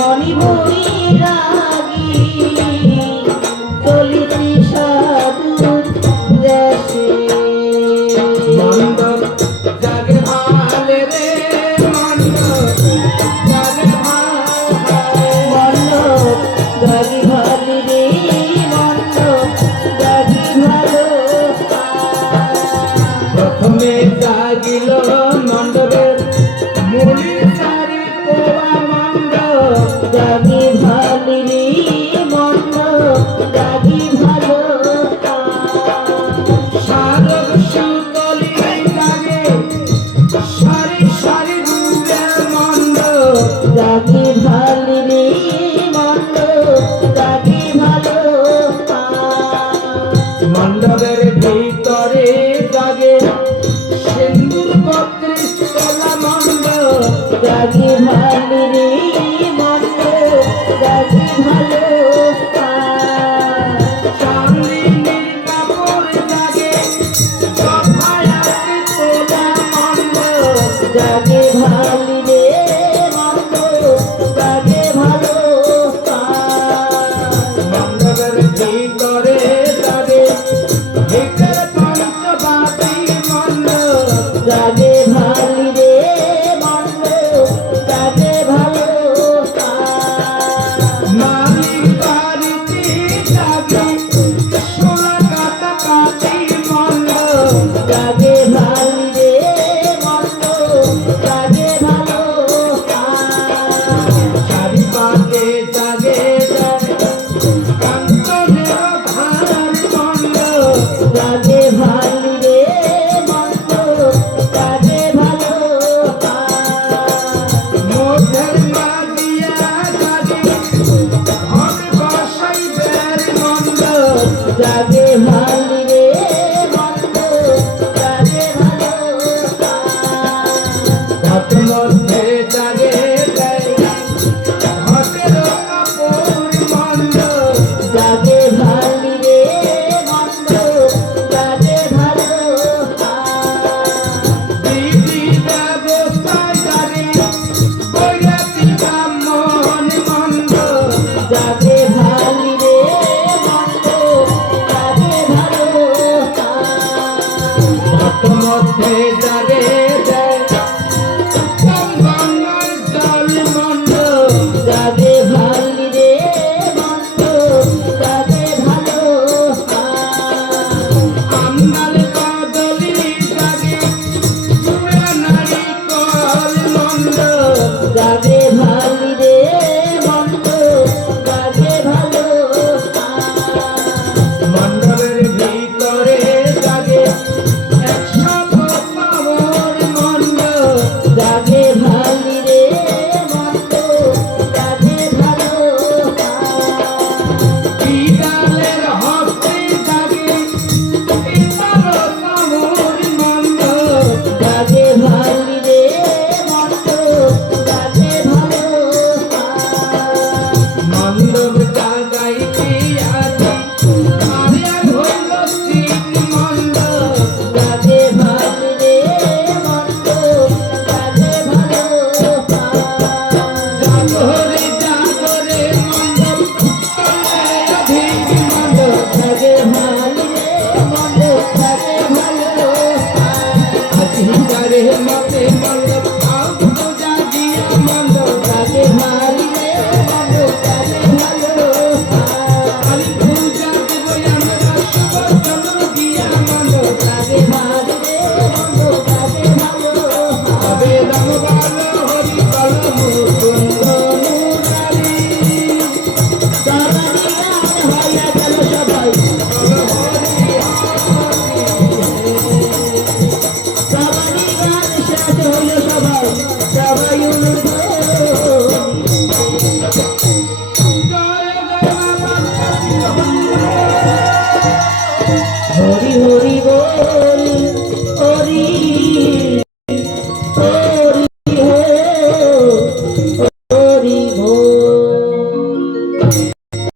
মনি বৈরাগী চলিতি সাধুর দেশে মণ্ডপ জাগে ভালে রে মণ্ডপ জাগে মণ্ডপ জাগি ভালি রে মণ্ডপ জাগি ভালো প্রথমে জাগিল মণ্ডপের মূলি সারি পোয়া মণ্ডপ জাগি ভালি রে মণ্ডপ জাগি ভালো সারদ সুতলি জাগে সারি সারি রূপের মণ্ডপ জাগি ভালি রে মণ্ডপ জাগি ভালো মণ্ডপের ভিতরে জাগে সিন্দুর বত্রিশ তলা মণ্ডপ জাগি ভালি রে মণ্ডপ জাগি ভালো চাঁদিনীর কাপড় জাগে সফায়াতি তোলা মণ্ডপ জাগে ভালি রে মণ্ডপ জাগে ভালো মণ্ডপের ভিতরে জাগে ভিতরে পঞ্চবাতি মণ্ডপ জাগে ভালি রে মণ্ডপ জাগে ভালো মালিক বাড়িতে জাগে সোনা কাটা কাটি মণ্ডপ জাগে ভালি রে মণ্ডপ জাগে ভালো চারি পাতে জাগে কাঞ্চনের ভার মণ্ডপ জাগে ভালি রে মণ্ডপ জাগে ভালো মধ্যের মাদিয়া জাগে ঘর বসাই বের মণ্ডপ জাগে ভালি রে মণ্ডপ জাগে ভালো ঘট মধ্যে জাগে ঘটের কাপড় মণ্ডপ জাগে ভালি রে মণ্ডপ জাগে ভালো দিদি ব্যবস্থায় জাগে বৈরাতি ব্রাহ্মণ মণ্ডপ জাগে ভালি রে মণ্ডপ জাগে ভালো ঘট মধ্যে জাগে গঙ্গার জল মণ্ডপ জাগে ভালি রে মণ্ডপ জাগে ভালো আমদাল কদলি জাগে চূড়া নারিকল মণ্ডপ জাগে ভালি রে মণ্ডপ জাগে ভালো মণ্ডপের ভিতরে জাগে 100 পাওয়ার মণ্ডপ জাগে ভালি রে মণ্ডপ জাগে ভালো বিড়ালের হস্তে জাগে পিতার পাওয়ার মণ্ডপ জাগে ভালি রে মণ্ডপ জাগে ভালো মণ্ডপ জাগাইতে আজি আরিয়ার হইল সিং মণ্ডপ জাগে ভালি রে মণ্ডপ জাগে ভালো জাগরে জাগরে মণ্ডপ চলে অধিক মণ্ডপ জাগে ভালি রে মণ্ডপ জাগে ভালো আজিকারে মতে মণ্ডপ আউট জাগিয়া মণ্ডপ জাগে ভালি রে মণ্ডপ জাগে ভালো কালী পূজা দেব আমরা সুবর্ণ গিয়া মণ্ডপ জাগে ভালি রে মণ্ডপ জাগে ভালো তবে রাম বল হরি বল মুকুন্দ মুরারি সবারই গান হইয়া গেল সবাই সবারই গান শেষ হইল সবাই সবাই হরি হরি বল